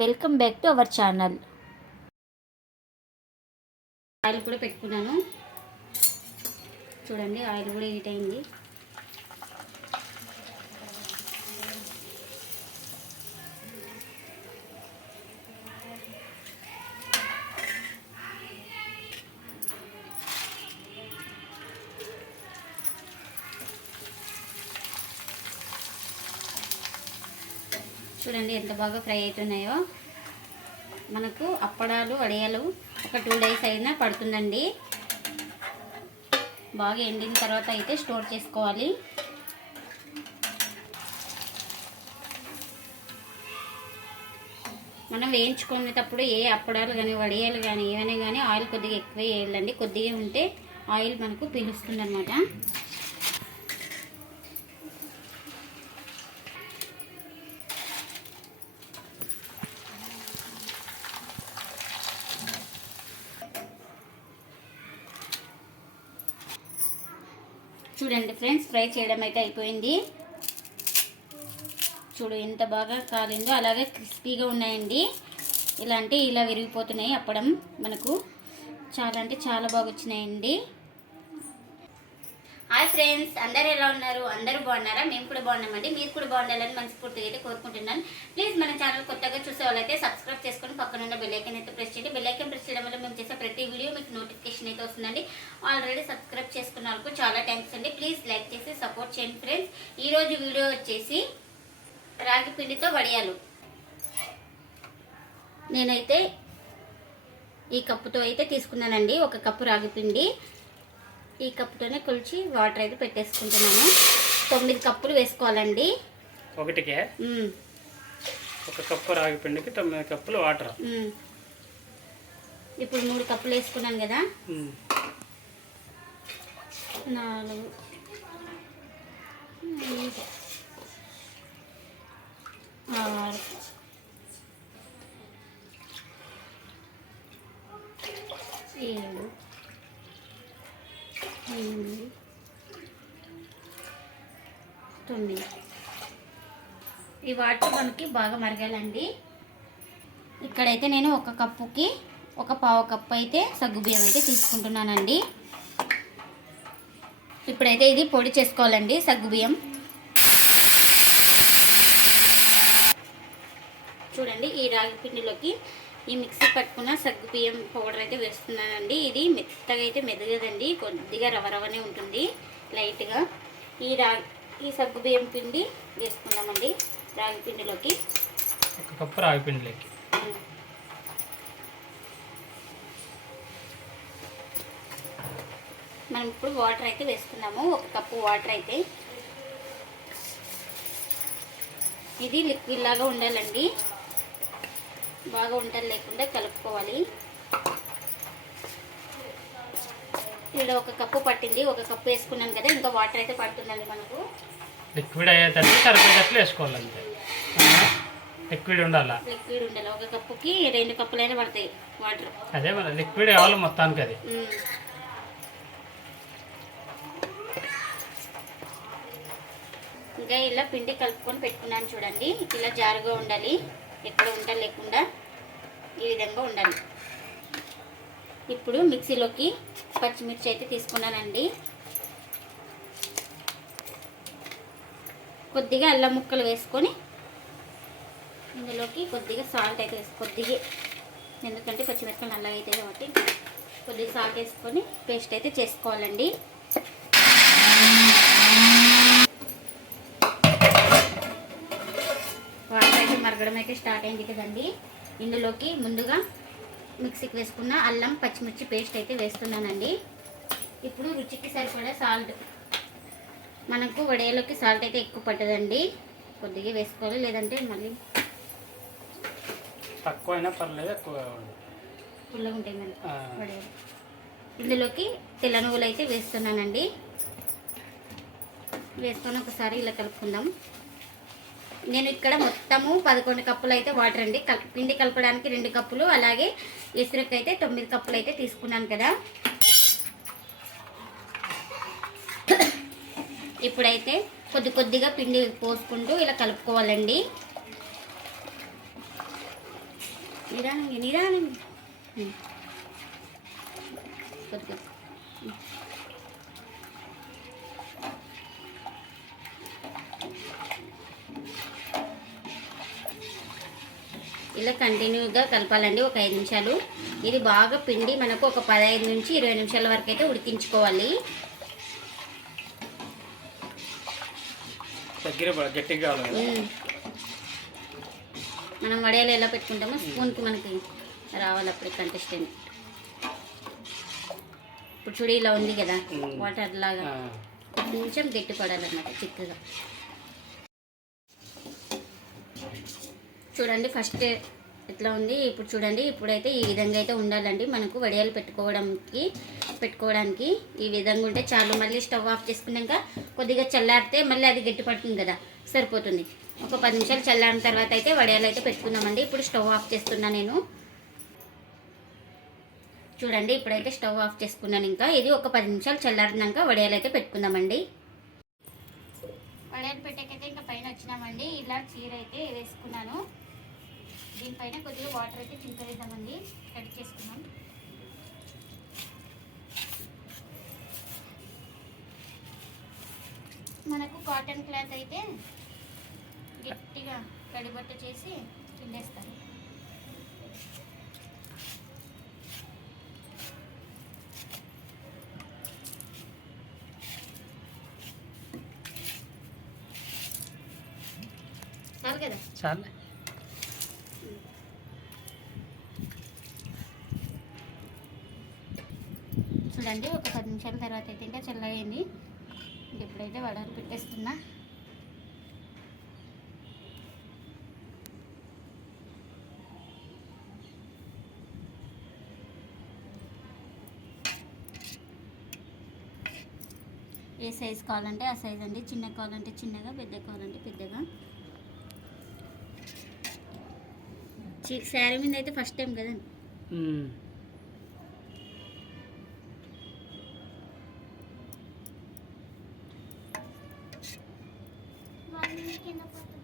Welcome back to our channel. Oil కూడా పెట్టుకున్నాను. చూడండి ఆయిల్ కూడా హీట్ అయింది. చూడండి ఎంత బాగా ఫ్రై అవుతున్నాయో. మనకు అప్పడాలు వడియాలు ఒక టూ డేస్ అయినా పడుతుందండి. బాగా ఎండిన తర్వాత అయితే స్టోర్ చేసుకోవాలి. మనం వేయించుకునేటప్పుడు ఏ అప్పడాలు కానీ వడియాలు కానీ ఏమైనా కానీ ఆయిల్ కొద్దిగా ఎక్కువ వేయాలండి. కొద్దిగా ఉంటే ఆయిల్ మనకు పీలుస్తుంది అనమాట చూడండి ఫ్రెండ్స్ ఫ్రై చేయడం అయితే అయిపోయింది. చూడు ఎంత బాగా కాలిందో అలాగే క్రిస్పీగా ఉన్నాయండి. ఇలాంటి ఇలా విరిగిపోతున్నాయి అప్పడం మనకు. చాలా అంటే చాలా బాగా వచ్చినాయండి. హాయ్ ఫ్రెండ్స్ అందరు ఎలా ఉన్నారు? అందరూ బాగున్నారా? మేము కూడా బాగున్నామండి. మీరు కూడా బాగుండాలని మనస్ఫూర్తిగా అయితే కోరుకుంటున్నాను. ప్లీజ్ మన ఛానల్ కొత్తగా చూసే వాళ్ళైతే సబ్స్క్రైబ్ చేసుకొని పక్కన ఉన్న బెల్ అయితే ప్రెస్ చేయండి. బెల్లైకన్ ప్రెస్ చేయడం వల్ల మేము చేసే ప్రతి వీడియో మీకు నోటిఫికేషన్ అయితే వస్తుందండి. ఆల్రెడీ సబ్స్క్రైబ్ చేసుకున్న వాళ్ళకు చాలా థ్యాంక్స్ అండి. ప్లీజ్ లైక్ చేసి సపోర్ట్ చేయండి ఫ్రెండ్స్ ఈరోజు వీడియో వచ్చేసి రాగి పిండితో వడియాలు. నేనైతే ఈ కప్పుతో అయితే తీసుకున్నానండి. ఒక కప్పు రాగి పిండి. ఈ కప్పుతోనే కొలిచి వాటర్ అయితే పెట్టేసుకుంటున్నాను తొమ్మిది కప్పులు వేసుకోవాలండి. ఒకటికే. ఒక కప్పు రాగి పిండికి తొమ్మిది కప్పులు వాటర్. ఇప్పుడు మూడు కప్పులు వేసుకున్నాను కదా. నాలుగు. ఆరు. ఏడు. ఎనిమిది తొమ్మిది. ఈ వాటర్ మనకి బాగా మరగాలండి. ఇక్కడైతే నేను ఒక కప్పుకి ఒక పావు కప్పు అయితే సగ్గుబియ్యం అయితే తీసుకుంటున్నానండి. ఇప్పుడైతే ఇది పొడి చేసుకోవాలండి సగ్గుబియ్యం చూడండి ఈ రాగి పిండిలోకి ఈ మిక్సీ పట్టుకున్న సగ్గుబియ్యం పౌడర్ అయితే వేస్తున్నానండి. ఇది మెత్తగా అయితే మెదగదండి. కొద్దిగా రవ రవనే ఉంటుంది. లైట్గా ఈ రాగి ఈ సగ్గుబియ్యం పిండి వేసుకుందామండి రాగి పిండిలోకి. ఒక కప్పు రాగి పిండిలోకి. మనం ఇప్పుడు వాటర్ అయితే వేసుకున్నాము ఒక కప్పు వాటర్ అయితే. ఇది లిక్విడ్ లాగా ఉండాలండి. బాగా ఉండలు లేకుండా కలుపుకోవాలి. ఇక్కడ ఒక కప్పు పట్టింది ఒక కప్పు వేసుకున్నాను కదా ఇంకా వాటర్ అయితే పడుతుందండి మనకు. లిక్విడ్ అయ్యేటట్టు సరిపోయేటట్లు వేసుకోవాలి అంతే లిక్విడ్ ఉండాలా? లిక్విడ్ ఉండాలి. ఒక కప్పుకి రెండు కప్పులైనా పడతాయి వాటర్ అదే మన లిక్విడ్ కావాలి మొత్తానికి అది. ఇంకా ఇలా పిండి కలుపుకొని పెట్టుకున్నాను చూడండి. ఇలా జారుగా ఉండాలి. ఎక్కడ ఉండ లేకుండా ఈ విధంగా ఉండాలి. ఇప్పుడు మిక్సీలోకి పచ్చిమిర్చి అయితే తీసుకున్నానండి. కొద్దిగా అల్లం ముక్కలు వేసుకొని ఇందులోకి కొద్దిగా సాల్ట్ అయితే కొద్దిగా. ఎందుకంటే పచ్చిమిరపకాయలు నల్లగా అవుతాయి కాబట్టి కొద్దిగా సాల్ట్ వేసుకొని పేస్ట్ అయితే చేసుకోవాలండి. వాటర్ అయితే స్టార్ట్ అయింది కదండి. ఇందులోకి ముందుగా మిక్సీకి వేసుకున్న అల్లం పచ్చిమిర్చి పేస్ట్ అయితే వేస్తున్నానండి. ఇప్పుడు రుచికి సరిపడా సాల్ట్. మనకు వడియాలోకి సాల్ట్ అయితే ఎక్కువ పట్టదండి. కొద్దిగా వేసుకోవాలి లేదంటే మళ్ళీ తక్కువ అయినా పర్లేదు ఎక్కువ. పుల్లగా ఉంటాయి వడియాలు ఇందులోకి తెల్ల నువ్వులు అయితే వేస్తున్నానండి. వేసుకొని ఒకసారి ఇలా కలుపుకుందాం. నేను ఇక్కడ మొత్తము పదకొండు కప్పులు అయితే వాటర్ అండి పిండి కలపడానికి రెండు కప్పులు అలాగే ఇసురుకు అయితే తొమ్మిది కప్పులు అయితే తీసుకున్నాను కదా. ఇప్పుడైతే కొద్ది కొద్దిగా పిండి పోసుకుంటూ ఇలా కలుపుకోవాలండి. నిదానంగా నిదానంగా. కొద్ది. ఇలా కంటిన్యూగా కలపాలండి ఒక ఐదు నిమిషాలు. ఇది బాగా పిండి మనకు ఒక పదహైదు నుంచి ఇరవై నిమిషాల వరకు అయితే ఉడికించుకోవాలి. మనం వడియాలు ఎలా పెట్టుకుంటామో స్పూన్కి మనకి రావాలి అప్పుడు కంటెస్టెంట్ ఇప్పుడు చూడు ఇలా ఉంది కదా. వాటర్ లాగా. కొంచెం గట్టి పడాలన్నమాట చిక్కగా. చూడండి ఫస్ట్ ఎట్లా ఉంది? ఇప్పుడు చూడండి ఇప్పుడైతే ఈ విధంగా అయితే ఉండాలండి. మనకు వడియాలు పెట్టుకోవడానికి పెట్టుకోవడానికి ఈ విధంగా ఉంటే చాలు. మళ్ళీ స్టవ్ ఆఫ్ చేసుకున్నాక కొద్దిగా చల్లారితే మళ్ళీ అది గట్టి పడుతుంది కదా సరిపోతుంది. ఒక పది నిమిషాలు చల్లారిన తర్వాత అయితే వడియాలు అయితే పెట్టుకుందామండి. ఇప్పుడు స్టవ్ ఆఫ్ చేస్తున్నా నేను. చూడండి ఇప్పుడైతే స్టవ్ ఆఫ్ చేసుకున్నాను ఇంకా. ఇది ఒక పది నిమిషాలు చల్లారినాక వడియాలు అయితే పెట్టుకుందామండి. వడియాలు పెట్టాకైతే ఇంకా పైన వచ్చినామండి. ఇలా చీర అయితే వేసుకున్నాను. దీనిపైన కొద్దిగా వాటర్ అయితే చింపేద్దామండి. కట్ చేసుకున్నాం మనకు కాటన్ క్లాత్ అయితే గట్టిగా కడిబట్ట చేసి పిండేస్తాను చాలు కదా? చూడండి ఒక పది నిమిషాల తర్వాత అయితే ఇంకా చల్లగైంది. ఇంక ఇప్పుడైతే వడలు పెట్టేస్తున్నా. ఏ సైజ్ కావాలంటే ఆ సైజ్ అండి. చిన్న కావాలంటే చిన్నగా పెద్ద కావాలంటే పెద్దగా. శారీ మీద అయితే ఫస్ట్ టైం కదండి que no.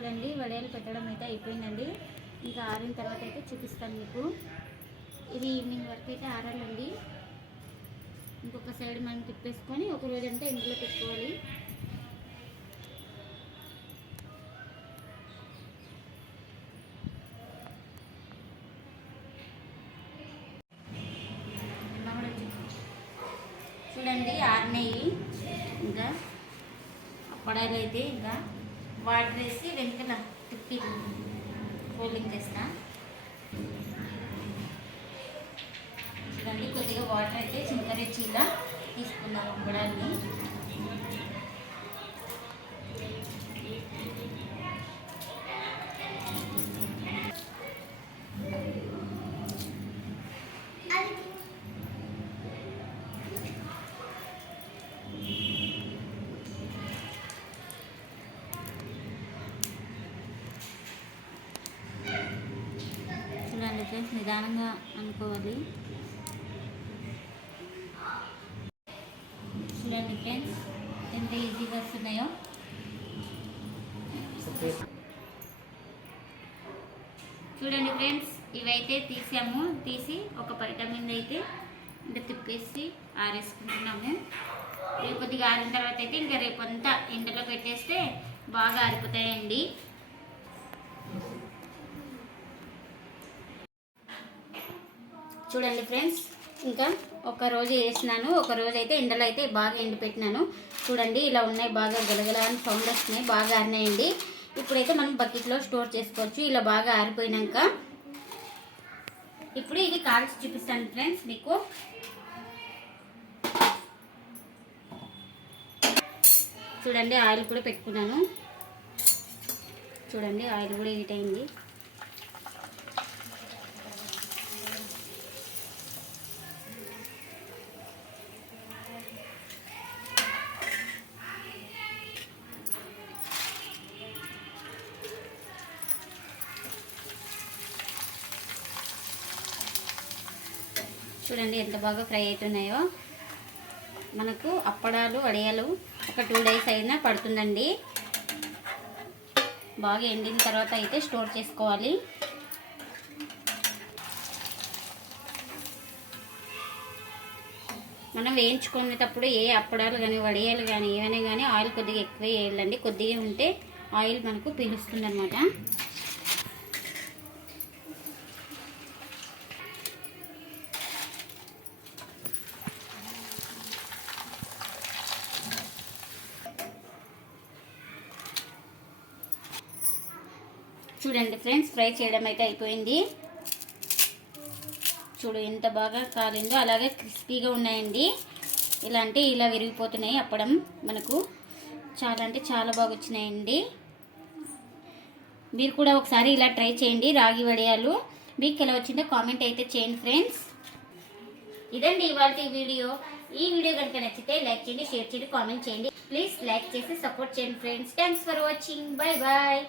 చూడండి వడియాలు పెట్టడం అయితే అయిపోయిందండి. ఇంకా ఆరిన తర్వాత అయితే చూపిస్తాను మీకు. ఇది ఈవినింగ్ వరకు అయితే ఆరాలండి. ఇంకొక సైడ్ మనం తిప్పేసుకొని ఒక రోజంతా ఇంట్లో పెట్టుకోవాలి. చూడండి ఆరినాయి. ఇంకా అప్పడాలు అయితే ఇంకా వాటర్ వేసి వెనకల తిప్పి ఫోల్డింగ్ చేస్తా. చూడండి కొద్దిగా వాటర్ అయితే చింతరిచ్చి ఇలా తీసుకుందాం అప్పడాన్ని. నిదానంగా అనుకోవాలి. చూడండి ఫ్రెండ్స్ ఎంత ఈజీగా వస్తున్నాయో చూడండి ఫ్రెండ్స్ ఇవైతే తీసాము. తీసి ఒక పైట మీద అయితే ఇంకా తిప్పేసి ఆరేసుకుంటున్నాము. రేపు కొద్దిగా ఆరిన తర్వాత అయితే ఇంకా రేపంతా ఎండలో పెట్టేస్తే బాగా ఆరిపోతాయండి. చూడండి ఫ్రెండ్స్ ఇంకా ఒక రోజు వేసినాను. ఒక రోజు అయితే ఎండలో అయితే బాగా ఎండిపెట్టినాను చూడండి ఇలా ఉన్నాయి బాగా గలగల అని సౌండ్ వస్తున్నాయి బాగా ఆరినాయండి. ఇప్పుడైతే మనం బకెట్లో స్టోర్ చేసుకోవచ్చు. ఇలా బాగా ఆరిపోయినాక ఇప్పుడు ఇది కాల్చి చూపిస్తాను ఫ్రెండ్స్ మీకు. చూడండి ఆయిల్ కూడా పెట్టుకున్నాను. చూడండి ఆయిల్ కూడా హీట్ అయింది. చూడండి ఎంత బాగా ఫ్రై అవుతున్నాయో. మనకు అప్పడాలు వడియాలు ఒక టూ డేస్ అయినా పడుతుందండి. బాగా ఎండిన తర్వాత అయితే స్టోర్ చేసుకోవాలి. మనం వేయించుకునేటప్పుడు ఏ అప్పడాలు కానీ వడియాలు కానీ ఏమైనా కానీ ఆయిల్ కొద్దిగా ఎక్కువ వేయాలండి. కొద్దిగా ఉంటే ఆయిల్ మనకు పీలుస్తుంది అనమాట చూడండి ఫ్రెండ్స్ ఫ్రై చేయడం అయితే అయిపోయింది. చూడు ఎంత బాగా కాలిందో అలాగే క్రిస్పీగా ఉన్నాయండి. ఇలా అంటే ఇలా విరిగిపోతున్నాయి అప్పడం మనకు. చాలా అంటే చాలా బాగా వచ్చినాయండి. మీరు కూడా ఒకసారి ఇలా ట్రై చేయండి రాగి వడియాలు. మీకు ఎలా వచ్చిందో కామెంట్ అయితే చేయండి ఫ్రెండ్స్. ఇదండి ఇవాళ వీడియో. ఈ వీడియో కనుక నచ్చితే లైక్ చేయండి షేర్ చేయండి కామెంట్ చేయండి. ప్లీజ్ లైక్ చేసి సపోర్ట్ చేయండి friends. Thanks for watching. Bye bye.